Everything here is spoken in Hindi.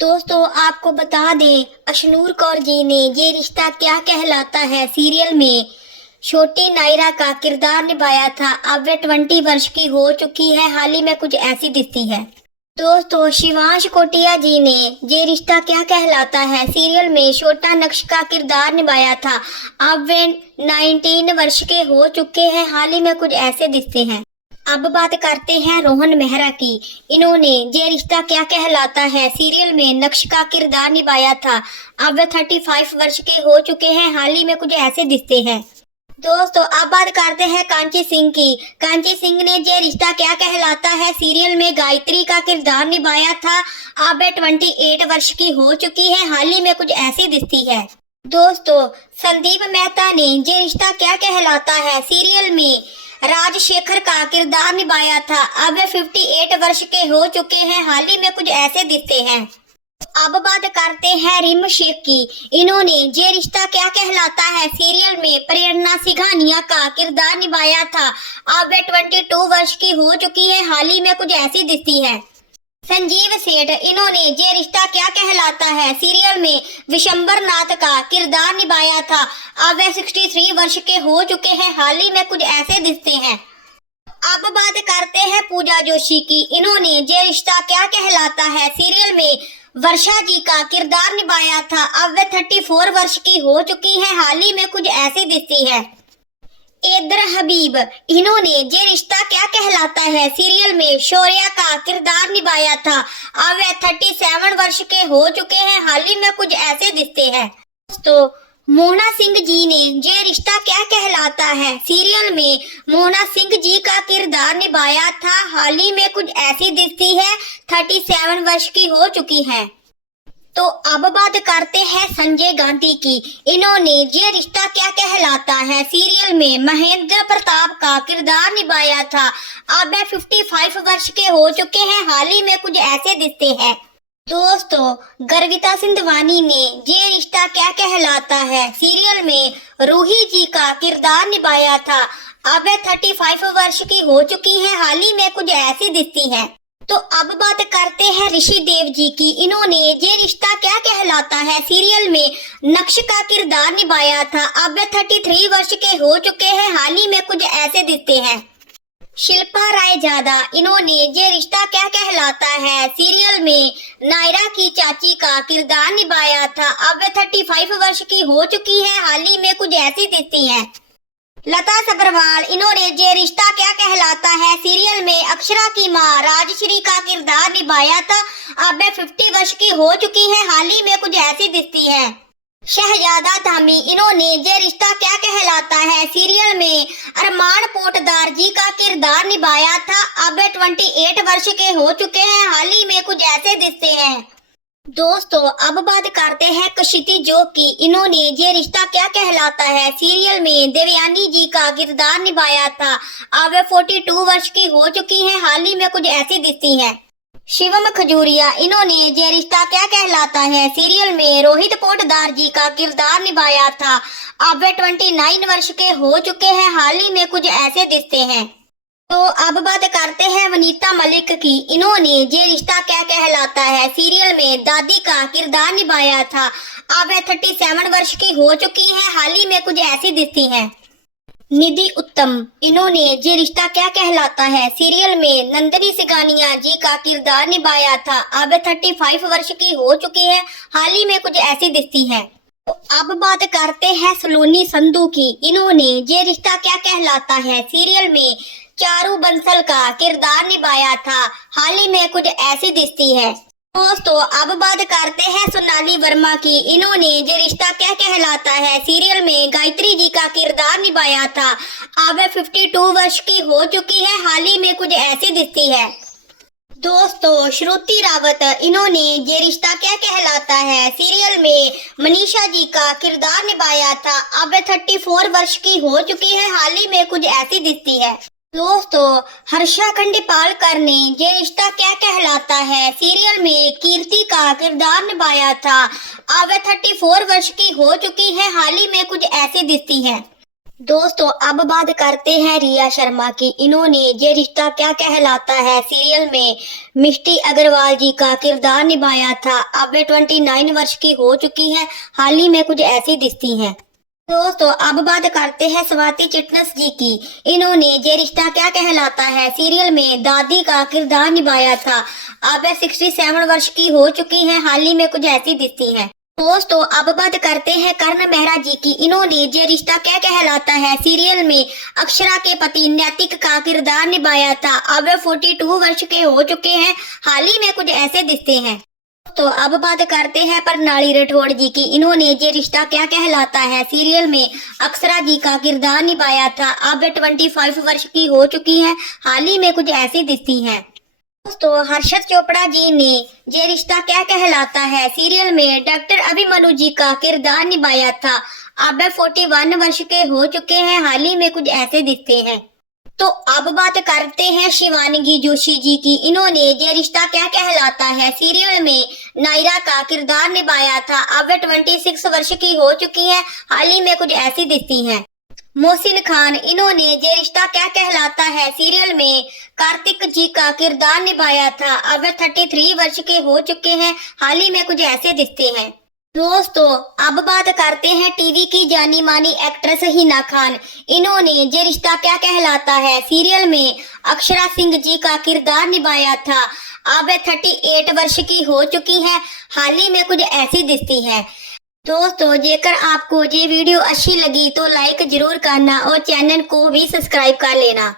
दोस्तों आपको बता दें, अशनूर कौर जी ने ये रिश्ता क्या कहलाता है सीरियल में छोटी नायरा का किरदार निभाया था। अब वे 20 वर्ष की हो चुकी है, हाल ही में कुछ ऐसी दिखती है। दोस्तों शिवांश कोटिया जी ने ये रिश्ता क्या कहलाता है सीरियल में छोटा नक्श का किरदार निभाया था। अब वे 19 वर्ष के हो चुके हैं, हाल ही में कुछ ऐसे दिखते हैं। अब बात करते हैं रोहन मेहरा की। इन्होंने ये रिश्ता क्या कहलाता है सीरियल में नक्श का किरदार निभाया था। अब वे 35 वर्ष के हो चुके हैं, हाल ही में कुछ ऐसे दिखते हैं। दोस्तों अब बात करते हैं कांची सिंह की। कांची सिंह ने ये रिश्ता क्या कहलाता है सीरियल में गायत्री का किरदार निभाया था। अब वे 28 वर्ष की हो चुकी है, हाल ही में कुछ ऐसी दिखती है। दोस्तों संदीप मेहता ने ये रिश्ता क्या कहलाता है सीरियल में राजशेखर का किरदार निभाया था। अब वे 58 वर्ष के हो चुके हैं, हाल ही में कुछ ऐसे दिखते हैं। अब बात करते हैं रिम शेख की। इन्होंने ये रिश्ता क्या कहलाता है सीरियल में प्रेरणा सिंघानिया का किरदार निभाया था। अब वे 22 वर्ष की हो चुकी है, हाल ही में कुछ ऐसी दिखती है। संजीव सेठ, इन्होंने ये रिश्ता क्या कहलाता है सीरियल में विशंबर नाथ का किरदार निभाया था। अब वे 63 वर्ष के हो चुके हैं, हाल ही में कुछ ऐसे दिखते हैं। अब बात करते हैं पूजा जोशी की। इन्होंने ये रिश्ता क्या कहलाता है सीरियल में वर्षा जी का किरदार निभाया था। अब वे 34 वर्ष की हो चुकी है, हाल ही में कुछ ऐसी दिखती है। एदर हबीब, इन्होंने ये रिश्ता क्या कहलाता है सीरियल में शौर्या का किरदार निभाया था। अब वे 37 वर्ष के हो चुके हैं, हाल ही में कुछ ऐसे दिखते हैं। तो मोना सिंह जी ने ये रिश्ता क्या कहलाता है सीरियल में मोना सिंह जी का किरदार निभाया था। हाल ही में कुछ ऐसी दिखती है, 37 वर्ष की हो चुकी है। तो अब बात करते हैं संजय गांधी की। इन्होंने ये रिश्ता क्या कहलाता है सीरियल में महेंद्र प्रताप का किरदार निभाया था। अब वे 55 वर्ष के हो चुके हैं, हाल ही में कुछ ऐसे दिखते हैं। दोस्तों गर्विता सिंधवानी ने ये रिश्ता क्या कहलाता है सीरियल में रूही जी का किरदार निभाया था। अब वे 35 वर्ष की हो चुकी है, हाल ही में कुछ ऐसी दिखती है। तो अब बात करते हैं ऋषि देव जी की। इन्होंने ये रिश्ता क्या कहलाता है सीरियल में नक्श का किरदार निभाया था। अब वे 33 वर्ष के हो चुके हैं, हाल ही में कुछ ऐसे दिखते हैं। शिल्पा राय जादा, इन्होंने ये रिश्ता क्या कहलाता है सीरियल में नायरा की चाची का किरदार निभाया था। अब वे 35 वर्ष की हो चुकी है, हाल ही में कुछ ऐसी दिखती है। लता सब्रवाल, इन्होंने ये रिश्ता क्या कहलाता है सीरियल में अक्षरा की मां राजश्री का किरदार निभाया था। अब वे 50 वर्ष की हो चुकी है, हाल ही में कुछ ऐसी दिखती है। शहजादा धामी, इन्होंने ये रिश्ता क्या कहलाता है सीरियल में अरमान पोटदार जी का किरदार निभाया था। अब वे 28 वर्ष के हो चुके हैं, हाल ही में कुछ ऐसे दिखते हैं। दोस्तों अब बात करते हैं कशिति जो की। इन्होंने ये रिश्ता क्या कहलाता है सीरियल में देवयानी जी का किरदार निभाया था। अब वे 42 वर्ष की हो चुकी हैं, हाल ही में कुछ ऐसी दिखती हैं। शिवम खजूरिया, इन्होंने ये रिश्ता क्या कहलाता है सीरियल में रोहित पोटदार जी का किरदार निभाया था। अब वे 29 वर्ष के हो चुके हैं, हाल ही में कुछ ऐसे दिखते हैं। तो अब बात करते हैं वनीता मलिक की। इन्होंने ये रिश्ता क्या कहलाता है सीरियल में दादी का किरदार निभाया था। अब वे 37 वर्ष की हो चुकी है, हाल ही में कुछ ऐसी दिखती हैं। निधि उत्तम, इन्होंने ये रिश्ता क्या कहलाता है सीरियल में नंदिनी सिंघानिया जी का किरदार निभाया था। अब वे 35 वर्ष की हो चुकी है, हाल ही में कुछ ऐसी दिखती है। तो अब बात करते हैं सलोनी संधू की। इन्होंने ये रिश्ता क्या कहलाता है सीरियल में चारू बंसल का किरदार निभाया था। हाल ही में कुछ ऐसी दिखती है। दोस्तों अब बात करते हैं सोनाली वर्मा की। इन्होंने ये रिश्ता क्या कहलाता है सीरियल में गायत्री जी का किरदार निभाया था। अब वे 52 वर्ष की हो चुकी है, हाल ही में कुछ ऐसी दिखती है। दोस्तों श्रुति रावत, इन्होंने ये रिश्ता क्या कहलाता है सीरियल में मनीषा जी का किरदार निभाया था। अब वे 34 वर्ष की हो चुकी है, हाल ही में कुछ ऐसी दिखती है। दोस्तों हर्षा खंडेपालकर ने ये रिश्ता क्या कहलाता है सीरियल में कीर्ति का किरदार निभाया था। अब वे 34 वर्ष की हो चुकी है, हाल ही में कुछ ऐसी दिखती है। दोस्तों अब बात करते हैं रिया शर्मा की। इन्होंने ये रिश्ता क्या कहलाता है सीरियल में मिष्टी अग्रवाल जी का किरदार निभाया था। अब वे 29 वर्ष की हो चुकी है, हाल ही में कुछ ऐसी दिखती हैं। दोस्तों अब बात करते हैं स्वाति चिटनिस जी की। इन्होंने ये रिश्ता क्या कहलाता है सीरियल में दादी का किरदार निभाया था। अब वे 67 वर्ष की हो चुकी हैं, हाल ही में कुछ ऐसी दिखती हैं। दोस्तों अब बात करते हैं कर्ण मेहरा जी की। इन्होंने ये रिश्ता क्या कहलाता है सीरियल में अक्षरा के पति नैतिक का किरदार निभाया था। अब वे 42 वर्ष के हो चुके हैं, हाल ही में कुछ ऐसे दिखते हैं। तो अब बात करते हैं प्रणाली राठौड़ जी की। इन्होंने ये रिश्ता क्या कहलाता है सीरियल में अक्षरा जी का किरदार निभाया था। अब वे 25 वर्ष की हो चुकी हैं, हाल ही में कुछ ऐसी दिखती हैं। दोस्तों हर्षद चोपड़ा जी ने ये रिश्ता क्या कहलाता है सीरियल में डॉक्टर अभिमन्यु जी का किरदार निभाया था। अब वे 41 वर्ष के हो चुके हैं, हाल ही में कुछ ऐसे दिखते हैं। तो अब बात करते हैं शिवानगी जोशी जी की। इन्होंने ये रिश्ता क्या कहलाता है सीरियल में नायरा का किरदार निभाया था। अब वे 26 वर्ष की हो चुकी हैं, हाल ही में कुछ ऐसी दिखती हैं। मोहसिन खान, इन्होंने ये रिश्ता क्या कहलाता है सीरियल में कार्तिक जी का किरदार निभाया था। अब वे 33 वर्ष के हो चुके हैं, हाल ही में कुछ ऐसे दिखते हैं। दोस्तों अब बात करते हैं टीवी की जानी मानी एक्ट्रेस हिना खान। इन्होंने ये रिश्ता क्या कहलाता है सीरियल में अक्षरा सिंह जी का किरदार निभाया था। अब वे 38 वर्ष की हो चुकी हैं, हाल ही में कुछ ऐसी दिखती है। दोस्तों जेकर आपको ये वीडियो अच्छी लगी तो लाइक जरूर करना और चैनल को भी सब्सक्राइब कर लेना।